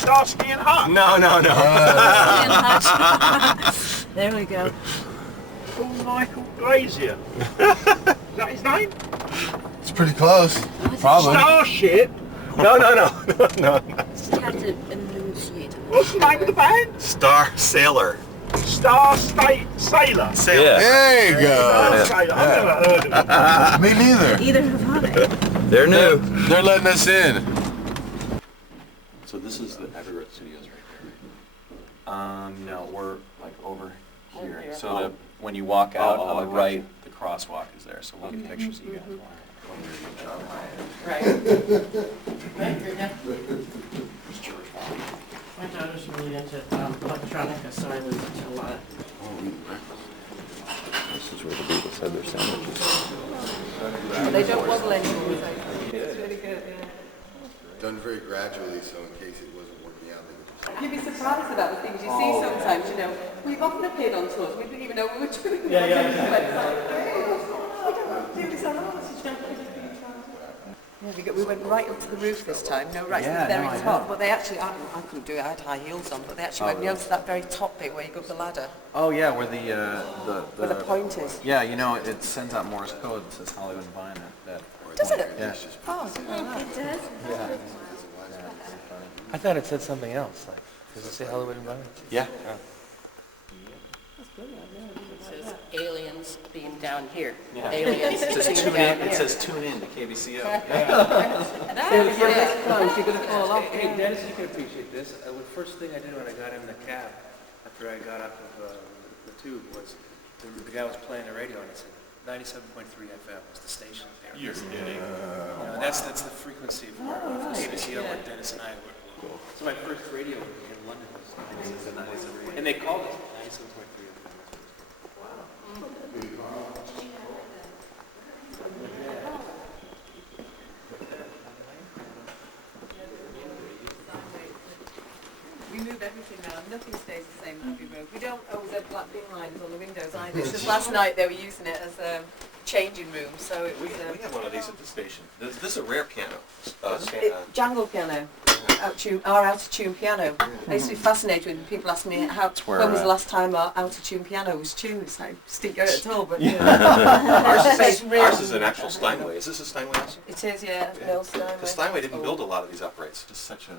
Starsky and Hutch. No. There we go. Paul Michael Glazier. Is that his name? It's pretty close. Probably. Starship. No. You have to enunciate. What's the name of the band? Star Sailor. Sailor. Sailor. There you go. Sailor. I've never heard of it. Me neither. Either have I. They're new. They're letting us in. So this is the Abbey Road Studios right there. No, we're like over here. So when you walk out on the right, the crosswalk is there. So we'll get pictures of you guys. Right. My daughter's really into electronica, so I listen to a lot. This is where the Beatles had their sandwiches. They don't waddle anymore. It's really good, yeah. Done very gradually, so in case it wasn't working out, they would You'd be surprised about the things you see sometimes, you know. We've often appeared on tours, we didn't even know we were doing it. Yeah, we went right up to the roof this time, right to the very top. But they actually, I couldn't do it, I had high heels on, but they actually went to that very top bit where you go up the ladder. Oh yeah, where Where the point is. Yeah, you know, it sends out Morse code that says Hollywood and Vine. Does it? Yeah. Oh, I didn't know that. It does. Yeah. I thought it said something else. Like, does it say Hallowed and Vine? Yeah. It says aliens being down here. Yeah. Aliens It says being tune down in. It here. says tune in to KBCO. You're going to fall off. Hey, Dennis, you can appreciate this. The first thing I did when I got in the cab, after I got off of the tube, was the guy was playing the radio and it said 97.3 FM was the station. You're kidding. That's the frequency for KBCO where Dennis and I were. So my first radio in London was 97. And they called it 97.3 FM. We move everything now. Nothing stays the same in Abbey Road. We don't always have black bin lines on the windows either. It's just last night they were using it as a changing room, so it was... We have one of these at the station. This is a rare piano. Jangle piano, our out-of-tune piano. I used to be fascinated when people ask me when was the last time our out-of-tune piano was tuned. It's like, just didn't get it at all, but Ours is an actual Steinway. Is this a Steinway also? It is, yeah, Bill Steinway. Because Steinway didn't build a lot of these uprights. Just such a...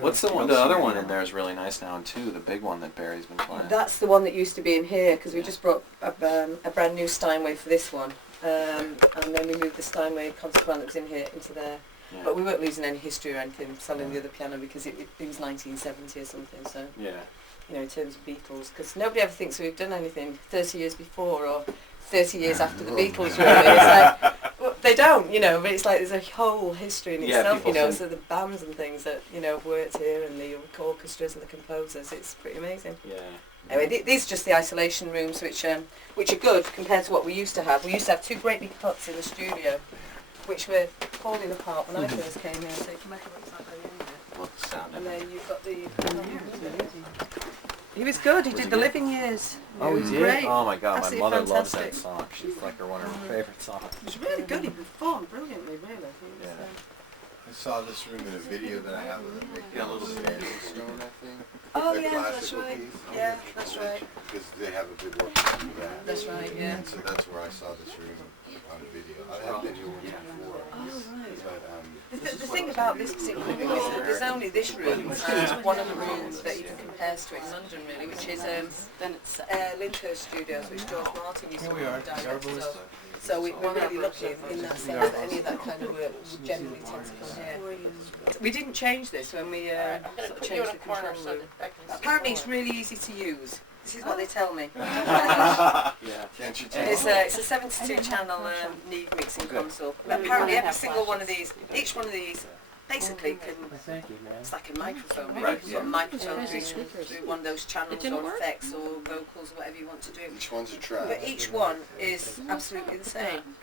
What's the one? The other one in there is really nice now too. The big one that Barry's been playing. That's the one that used to be in here because we just brought a brand new Steinway for this one, and then we moved the Steinway concert band that was in here into there. Yeah. But we weren't losing any history or anything selling the other piano because it was 1970 or something. So Yeah. you know, in terms of Beatles, because nobody ever thinks we've done anything 30 years before or 30 years after the Beatles. Really, it's like, well, they don't, you know. But it's like there's a whole history in itself, you know. So the bands and things that have worked here, and the orchestras and the composers, it's pretty amazing. Yeah. Anyway, these are just the isolation rooms, which are good compared to what we used to have. We used to have two great big huts in the studio, which were falling apart when I first came here. So you can make it look like they're in there. Love the sound. And then you've got the... He was good. He did The Living Years. Oh, He was he did? great. Oh my God, Absolutely my mother loves that fantastic. song. She's like one of her favorite songs. He was really good. He performed brilliantly, really. He was, I saw this room in a video that I have of them making a little Standing Stone, I think. Oh The yeah, that's classical right. piece. Yeah, that's right. Because they have a big orchestra for that. That's right, yeah. And so that's where I saw this room on a video. I have been here once before. Oh, right. But, The thing about this particular room is that there's only this room and one of the rooms that even compares to it in London, really, which is Lyndhurst Studios, which George Martin used to be the director of. So we're really lucky in that sense that any of that kind of work would generally tend to come here. We didn't change this when we sort of changed the control room. Apparently it's really easy to use. This is what they tell me. can't you tell? It's a 72 channel Neve mixing console. Apparently every single one of these, each one of these basically can, it's like a microphone, really. You can put a microphone through one of those channels or effects or vocals or whatever you want to do. Each one's a track. But each one is absolutely the same.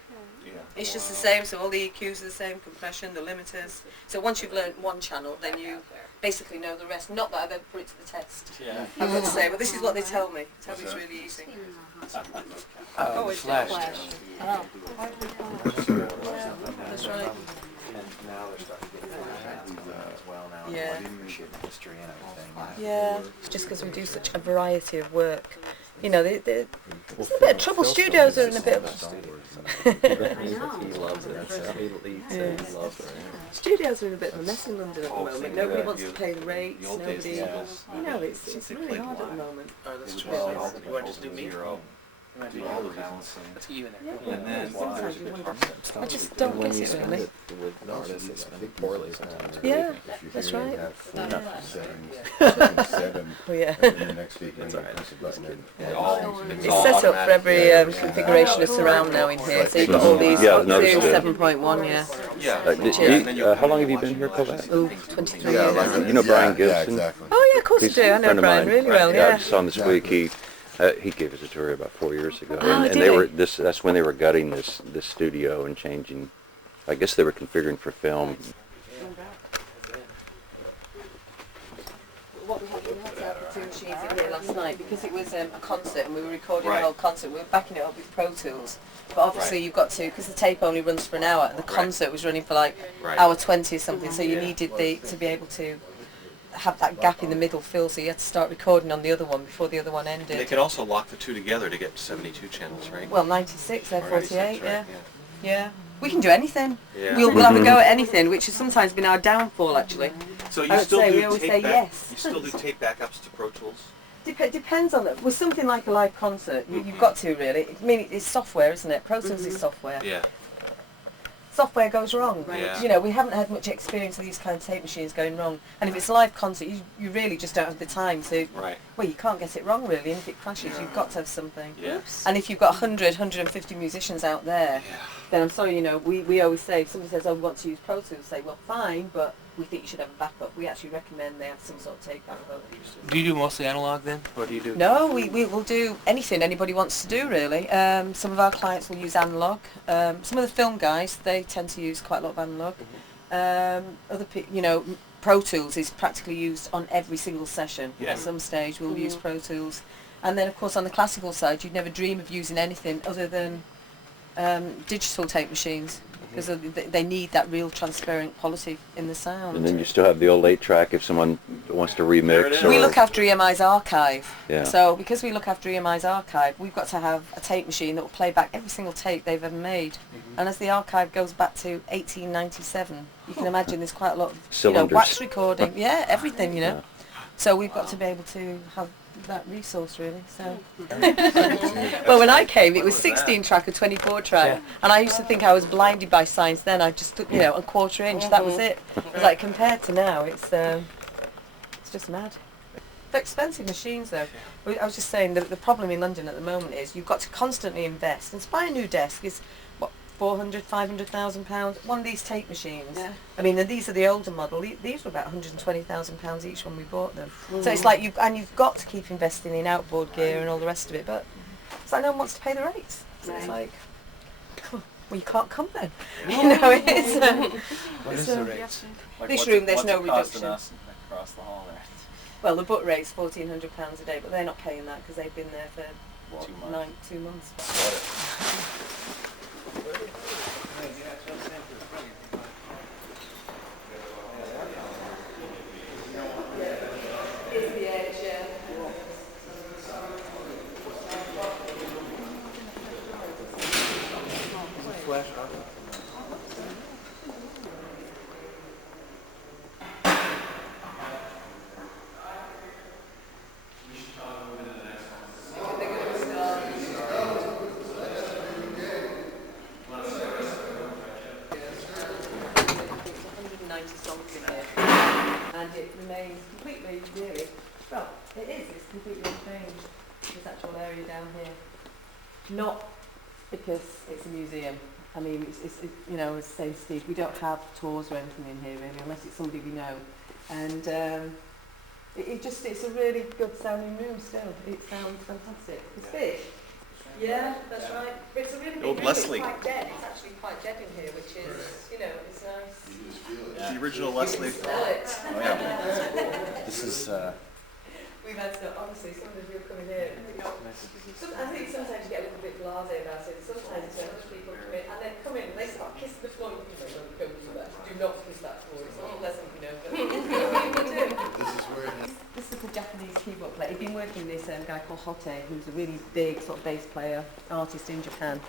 Yeah. It's just the same, so all the EQs are the same, compression, the limiters. So once you've learnt one channel, then you basically know the rest. Not that I've ever put it to the test, Yeah. I've got to say, but this is what they tell me. They tell me it's really easy. Flash. That's right. And now they're starting to get into as well now. And Yeah. they appreciate the history and everything. Yeah, just because we do such a variety of work. You know, there's a bit of trouble. Studios are in a bit of... He loves it. He loves it. Studios are in a bit of a mess in London at the Oh, moment. think Nobody of wants that. to pay the rates. The old days, Nobody... yeah. You know, it's really hard at the moment. Oh, that's true. Well, You want to just do me? zero. You want to Do do all the balancing. Let's get you in there. Yeah, And then sometimes you wonder. I just And don't when get you it spend really. it with the artists, it's spent poorly sometimes. Yeah, that's right. Seven. Oh yeah. And then the next week, when you That's all right. push the button in. It's set up for every configuration of surround now in here. So you've got all these Yeah, I've up noticed to that. 7.1, yeah. How long have you been here, Colette? Oh, 23 Yeah, years. like, You know Brian yeah, Gibson? exactly. Oh yeah, of course I He's do. I a know friend of Brian mine. really well, I yeah. just saw him this week. He gave us a tour about 4 years ago, Oh, and did they he? were that's when they were gutting this studio and changing. I guess they were configuring for film. What we had to have the two machines in here last night because it was a concert and we were recording the whole concert. We were backing it up with Pro Tools. But obviously you've got to, because the tape only runs for an hour and the concert was running for like hour 20 or something, so you needed to be able to have that gap in the middle filled, so you had to start recording on the other one before the other one ended. They could also lock the two together to get 72 channels, right? Well, 96, they're Or 48, 96, yeah. right, Yeah. We can do anything. Yeah. We'll have a go at anything, which has sometimes been our downfall actually. So I you would still say do we always tape say back? yes. You still do tape backups to Pro Tools? Depends on it. With something like a live concert, you've got to really. I mean, it's software, isn't it? Pro Tools is software. Yeah. Software goes wrong. Yeah. You know, we haven't had much experience of these kind of tape machines going wrong. And if it's a live concert, you really just don't have the time to... Right. Well, you can't get it wrong really, and if it crashes, you've got to have something. Yeah. And if you've got 100, 150 musicians out there, then I'm sorry, you know, we always say, if somebody says, oh, we want to use Pro Tools, say, well, fine, but we think you should have a backup. We actually recommend they have some sort of tape backup. Do you do mostly analog then? Or do you do... No, we will do anything anybody wants to do really. Some of our clients will use analog. Some of the film guys, they tend to use quite a lot of analog. You know, Pro Tools is practically used on every single session. Yeah. At some stage we'll use Pro Tools. And then of course on the classical side you'd never dream of using anything other than digital tape machines, because they need that real transparent quality in the sound. And then you still have the old 8-track if someone wants to remix. We Or, look after EMI's archive. Yeah. So because we look after EMI's archive, we've got to have a tape machine that will play back every single tape they've ever made. And as the archive goes back to 1897, you can imagine there's quite a lot of Cylinders. wax recording. Yeah, everything, you know. Yeah. So we've got to be able to have that resource really. So well, when I came it was 16 track or 24 track, and I used to think I was blinded by science then. I just took, you know, a quarter inch, that was it. Like compared to now, it's just mad. They're expensive machines though. I was just saying that the problem in London at the moment is you've got to constantly invest, and to buy a new desk is what, 400, 500,000 pounds. One of these tape machines. Yeah. I mean, and these are the older model. These were about 120,000 pounds each when we bought them. So it's like you've got to keep investing in outboard gear and all the rest of it. But it's like no one wants to pay the rates. So it's like, well, you can't come then. You know, it's. What is the rates? Like This what's room, it- there's what's no it costing reduction. us across the hall there? Well, the book rate's £1,400 a day, but they're not paying that because they've been there for what, 2 months. 2 months. It's the edge, yeah. Flash on. And it remains completely, really, well, it's completely unchanged, this actual area down here. Not because it's a museum. I mean, it's you know, as say Steve, we don't have tours or anything in here really, unless it's somebody we know. And it's a really good sounding room still. It sounds fantastic. It's big. Yeah, that's right. But it's a really big Old room. Leslie. It's quite dead. It's actually quite dead in here, which is, you know, it's nice. The original Leslie. Smell it. Oh, yeah. This is We've had stuff, honestly, some of you come in here, you know, I think sometimes you get a little bit blasé about it. Sometimes it's other people come in, and then come in and they start kissing the floor. You know, don't do that. Do not kiss that floor. It's not pleasant, you know, but people do. This is where it has. This is a Japanese keyboard player. He'd been working with this guy called Hotte, who's a really big sort of bass player, artist in Japan.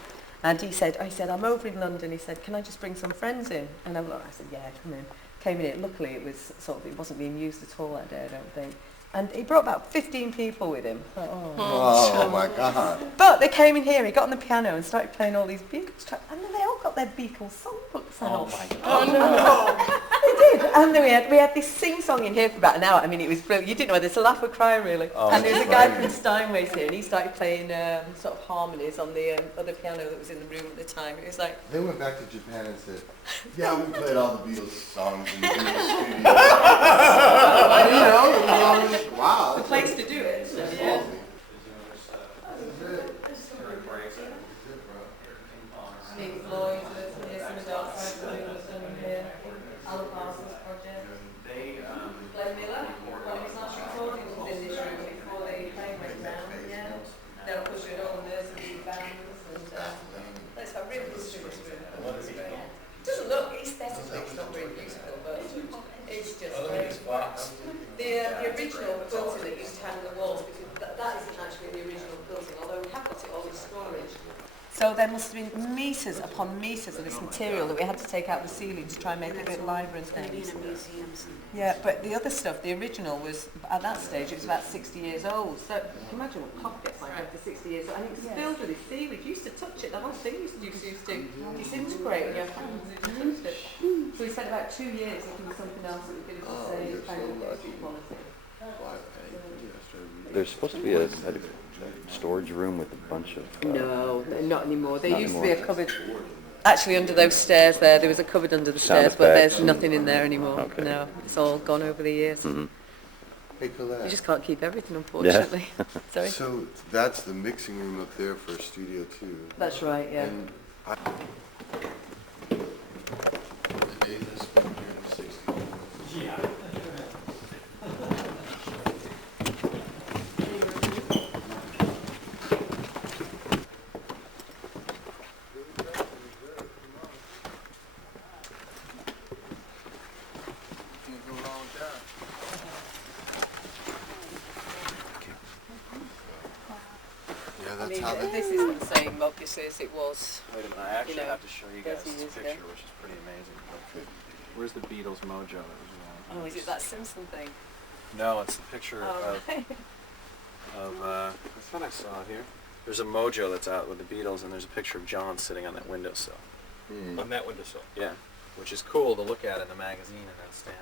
And he said, I'm over in London. He said, can I just bring some friends in? And I said, yeah, come in. Came in. Luckily, it wasn't being used at all that day, I don't think. And he brought about 15 people with him. Oh my God. But they came in here, he got on the piano and started playing all these Beatles tracks, and then they all got their Beatles songbooks out. Oh my God. They did. And then we had this sing-song in here for about an hour. I mean, it was brilliant. You didn't know whether to laugh or cry, really. Oh, and there was a guy from Steinway's here, and he started playing sort of harmonies on the other piano that was in the room at the time. It was like... They went back to Japan and said, yeah, we played all the Beatles songs in the Beatles studio. You know, wow. The place to do it. Yeah. Pink Floyd was here, some of the Dark Side of the Moon was done here. Alan Parsons project. Glenn Miller, when his last recording was in this room before the plane went down. Yeah. They'll push it all the big bands and that's a real history of this room. It doesn't look aesthetically, it's not very beautiful, but it's just great. The original quilting that used to hang on the walls, because that isn't actually the original quilting, although we have got it all in storage. So there must have been metres upon metres of this material that we had to take out the ceiling to try and make it a bit liver and things. Yeah, but the other stuff, the original was, at that stage, it was about 60 years old. So you can imagine what copper gets like after 60 years old. And it was filled with this seaweed. You used to touch it, the whole thing used to disintegrate in your hands. So we spent about 2 years looking for something else that we could say kind of quality. There's supposed to be a storage room with a bunch of... No, not anymore. There Not used to anymore. be a cupboard. Actually, under those stairs there was a cupboard under the Sound stairs, but there's effects. nothing in there anymore. Okay. No, it's all gone over the years. Mhm. Hey, Colette. You just can't keep everything, unfortunately. Sorry? So that's the mixing room up there for Studio 2. That's right, yeah. And the day that's been here in the 60s. Yeah. Yeah, I that's mean, how they... this isn't the same, obviously, as it was. Wait a minute, I actually You know, have to show you guys 30 this years ago. picture, which is pretty amazing. Where's the Beatles mojo? Oh, is it that Simpson thing? No, it's the picture Oh, of I thought I saw it here. There's a mojo that's out with the Beatles, and there's a picture of John sitting on that windowsill. On that windowsill. Yeah, which is cool to look at in a magazine and that stand.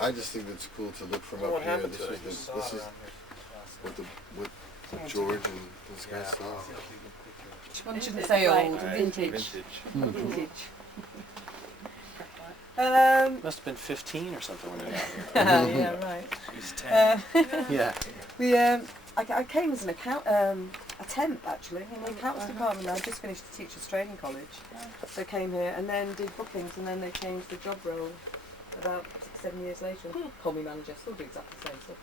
I just think it's cool to look from Well, up what here. happened This to it? is I just saw this it is around here. what George and this guy saw. Which one shouldn't say old? Vintage. Vintage. Must have been 15 or something when it was out here. Yeah, right. He's 10. Yeah. I came as an a temp actually in the accounts department. I just finished the teachers training college, so I came here and then did bookings, and then they changed the job role about 6-7 years later. Call me manager, still do exactly the same stuff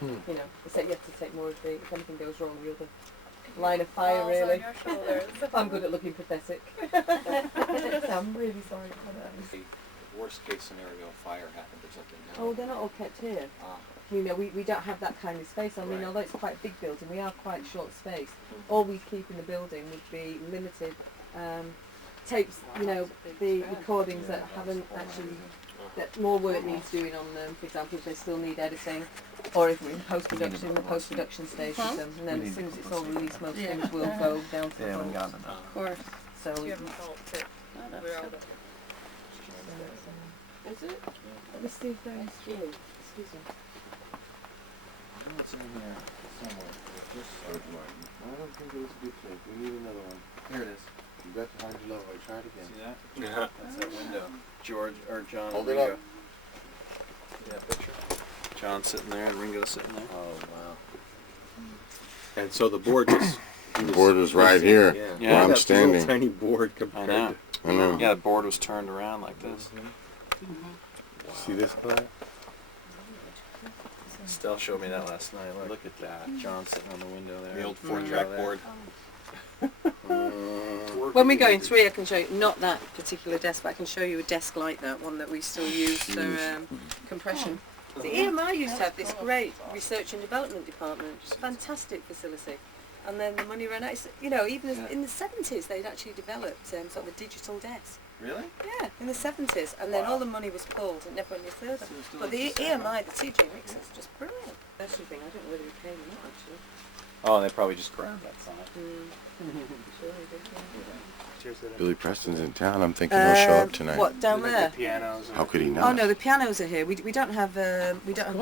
then. You know, except you have to take more of the, if anything goes wrong, the other line of fire really. I'm good at looking pathetic. So I'm really sorry for that. Worst case scenario, fire happened or something. Oh, they're not all kept here. You know, we don't have that kind of space. I mean, Right. although it's quite a big building, we are quite short space. All we keep in the building would be limited tapes, you know, the recordings that haven't actually, that more work needs doing on them. For example, if they still need editing, or if we're in post-production, in the post-production stage with them. And then as soon as it's all released, most things will go down to the vault. Of course. So, You haven't thought that we're all is it? Let me see if they're in school. Excuse me. What's in here somewhere? I don't think it was a good thing. We need another one. Here it is. You got to find your love. I tried again. See that? Yeah. That's that window. George, or John Hold and it Ringo. up. See that picture? John sitting there and Ringo sitting there. Oh wow. And so the board is... The board was right here Yeah. where I'm That standing. little tiny board I compared know. to... I know. Yeah, the board was turned around like this. See this, Claire? Stell showed me that last night. Look at that. John sitting on the window there. The old 4-track board. When we go in 3, I can show you, not that particular desk, but I can show you a desk like that, one that we still use for compression. The EMI used to have this great research and development department, just fantastic facility. And then the money ran out. You know, even in the 70s, they'd actually developed sort of a digital desk. Really? Yeah, in the 70s. And then all the money was pulled and never went any further. But the EMI, the TJ mixers, just brilliant. That's the thing, I don't know whether we came or not, actually. Oh, and they probably just grabbed that side. Billy Preston's in town. I'm thinking he'll show up tonight. What, down there? Pianos. How could he not? Oh no, the pianos are here. We don't have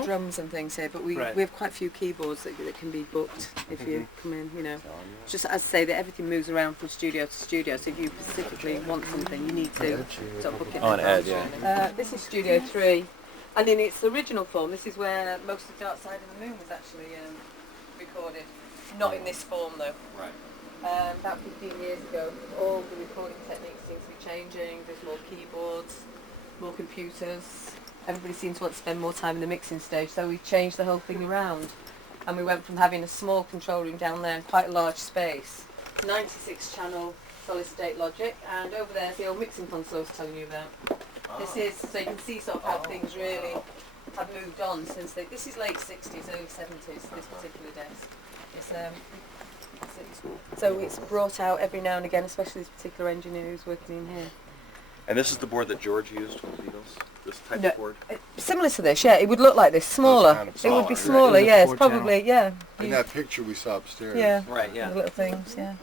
drums and things here, but we have quite a few keyboards that can be booked if you come in. You know, just as I say that everything moves around from studio to studio. So if you specifically want something, you need to sort of book it. On Ed, yeah. This is Studio 3, and in its original form, this is where most of Dark Side of the Moon was actually recorded. Not in this form though. Right. About 15 years ago, all the recording techniques seem to be changing. There's more keyboards, more computers. Everybody seems to want to spend more time in the mixing stage, so we changed the whole thing around. And we went from having a small control room down there and quite a large space, 96 channel solid state logic, and over there's the old mixing console I was telling you about. This is, so you can see sort of how things really have moved on since this is late 60s, early 70s, this particular desk. So it's brought out every now and again, especially this particular engineer who's working in here. And this is the board that George used for the Beatles? This type of board? Similar to this, yeah. It would look like this, smaller. Kind of It would be smaller, smaller, yeah. It's probably, yeah. In that picture we saw upstairs. Yeah. Right, yeah. The little things, yeah.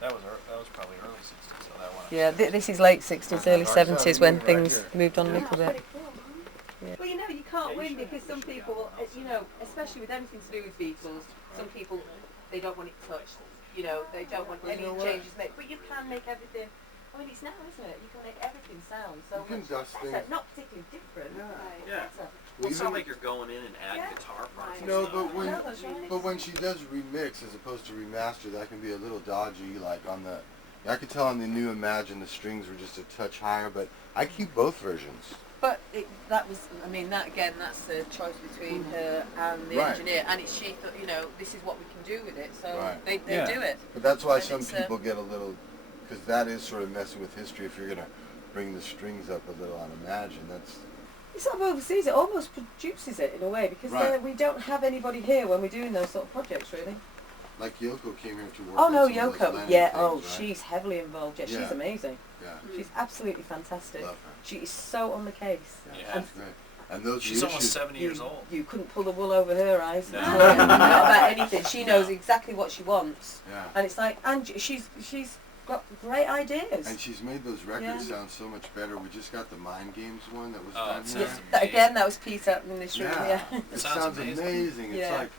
That was probably early 60s, so that one. Yeah, this is late 60s, early 70s when things moved on a little bit. Yeah. Well, you know, you can't win because some people, you know, especially with anything to do with Beatles, some people, they don't want it touched. You know, they don't want any changes made. But you can make everything, I mean, it's now, isn't it? You can make everything sound so You can dust better. things. Not particularly different. Yeah. Better. Well, it's not like you're going in and adding guitar parts. No, but when she does remix as opposed to remaster, that can be a little dodgy. Like on the, I could tell on the new Imagine the strings were just a touch higher, but I keep both versions. But that was, I mean, that again, that's the choice between her and the engineer. And it's she thought, you know, this is what we can do with it, so they do it. But that's why And some it's, people get a little, because that is sort of messing with history. If you're going to bring the strings up a little on Imagine, that's... It sort of oversees it, almost produces it in a way, because we don't have anybody here when we're doing those sort of projects, really. Like Yoko came here to work Oh on no, some of those Yoko, Lennon yeah, things, right? she's heavily involved, yeah, she's amazing. Yeah. She's absolutely fantastic. Love her. She is so on the case. Yeah. That's great. And those She's almost issues, 70 years old. You couldn't pull the wool over her eyes. No. Not about anything. She knows exactly what she wants. Yeah. And it's like, and she's got great ideas. And she's made those records sound so much better. We just got the Mind Games one that was Oh, done it here. sounds Again, that was Peter in this room. Yeah. Yeah. It Sounds sounds amazing. amazing. It's Yeah. like,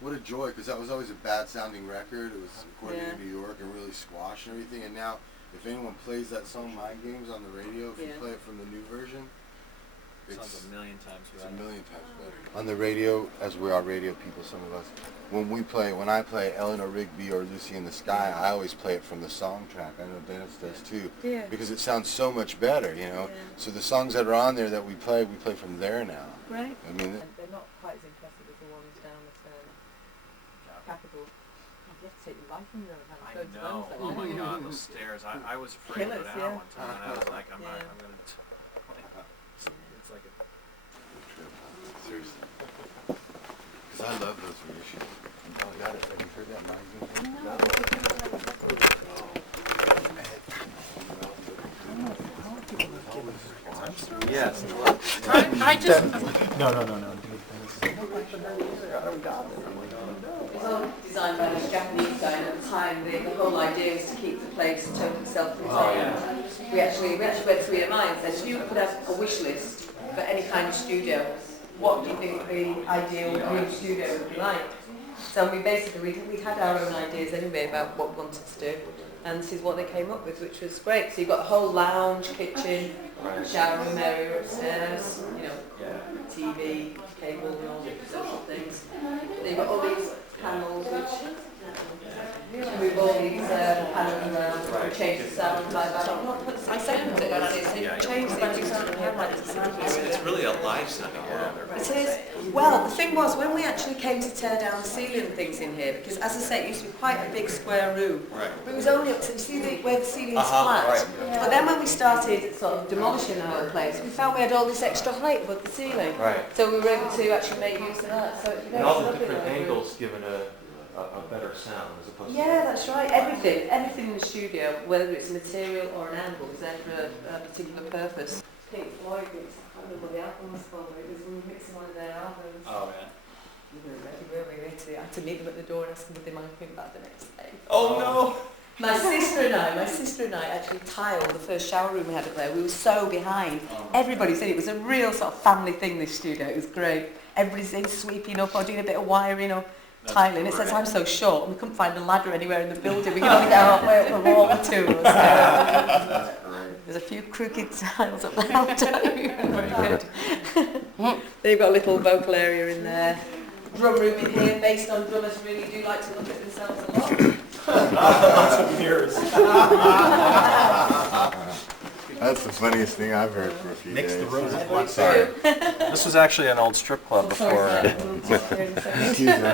what a joy, because that was always a bad sounding record. It was recorded in New York and really squashed and everything. And now, if anyone plays that song Mind Games on the radio, if you play it from the new version, Sounds a million times it's better. a million times better. On the radio, as we are radio people, some of us, when I play Eleanor Rigby or Lucy in the Sky, I always play it from the song track. I know Dennis does too. Yeah. Because it sounds so much better, you know. So the songs that are on there that we play from there now. Right. I mean, They're not quite as impressive as the ones down at Capitol. You have to take your life in there. I know. Oh my God, those stairs. I was afraid to go Killers, down one time, and I was like, I'm going to... It's like a... seriously. Because I love those reissues. Oh, got it. Have you heard that Mind Games? Yes. I just, It's all designed by this Japanese guy, and at the time the whole idea was to keep the place totally self-contained. We actually went through EMI and said, if you put out a wish list for any kind of studio, what do you think the ideal dream studio would be like? So we'd had our own ideas anyway about what we wanted to do, and this is what they came up with, which was great. So you've got a whole lounge, kitchen, shower room area upstairs, you know, TV, cable and all the social things. Then you've got all these panels which move all these panels around and change the sound by I second it, change the sound and have like It's really a live sounding room. It is. Well, the thing was, when we actually came to tear down the ceiling and things in here, because as I say, it used to be quite a big square room. Right. But it was only up to, you see where the ceiling's flat? Right. But then when we started sort of demolishing our place, we found we had all this extra height above the ceiling. Right. So we were able to actually make use of that. So, And all the different angles give it a better sound as opposed to... Yeah, that's right. Everything in the studio, whether it's material or an angle, is there for a particular purpose. Pink Floyd, I can't remember what the album was called, but it was we were mixing one of their albums. Oh, yeah. We were ready, were we? I had to meet them at the door and ask them if they might bring back the next day. Oh, no! My sister and I actually tiled the first shower room we had up there. We were so behind. Everybody said it was a real sort of family thing, this studio. It was great. Everybody's in sweeping up or doing a bit of wiring or tiling. It says I'm so short and we couldn't find a ladder anywhere in the building. We could only get halfway up the wall or two. So, there's a few crooked tiles up there too. Very good. They've got a little vocal area in there. Drum room in here, based on drummers really do like to look at themselves a lot. That's the funniest thing I've heard for a few days. The roses with one side. This was actually an old strip club before. Excuse me.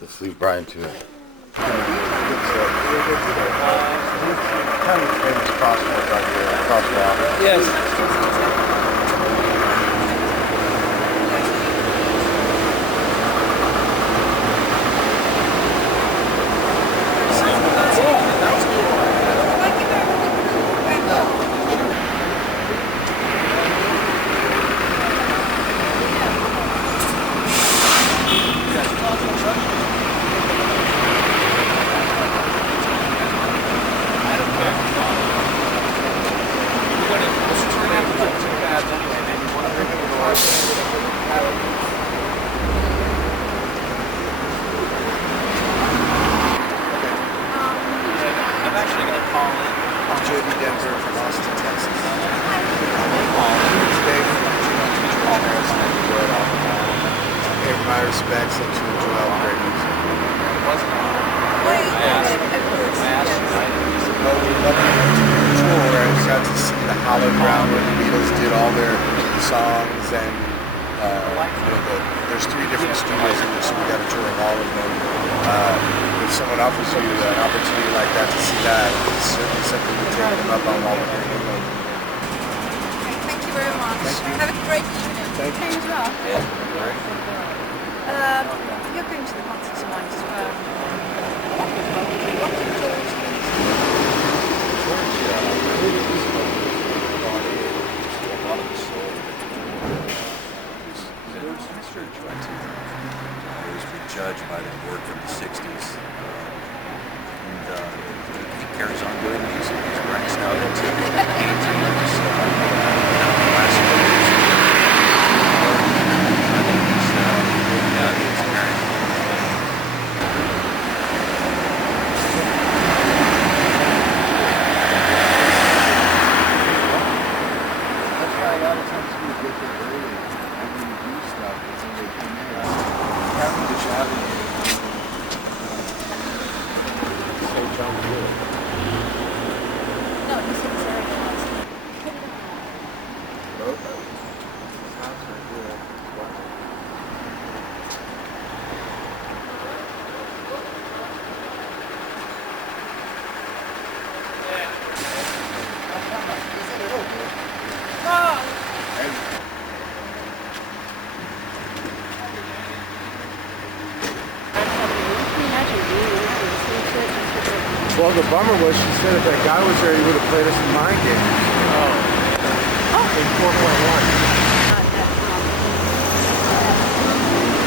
Let's leave Brian to it. Kind of famous crosswalk right here, crosswalk. Yes. My respects and to enjoy all great music. Oh, we love the tour where I got to see the Hallowed round where the Beatles did all their songs and there's 3 different studios in there, so we got a tour of all of them. If someone offers you an opportunity like that to see that, it's certainly something to take them up on all of them. Thank you very much. Have a great evening. Thank you. As well. You're going to the concert tonight as well. Judged by the board from the 60s. And he carries on doing music. He's branched out into painting. That's why a lot of times we get there early and we do stuff before they come in. Cavendish Avenue. St. John Lennon. No, you said very nice. Well, the bummer was she said if that guy was there, he would have played us in mind games. Oh. In 4.1.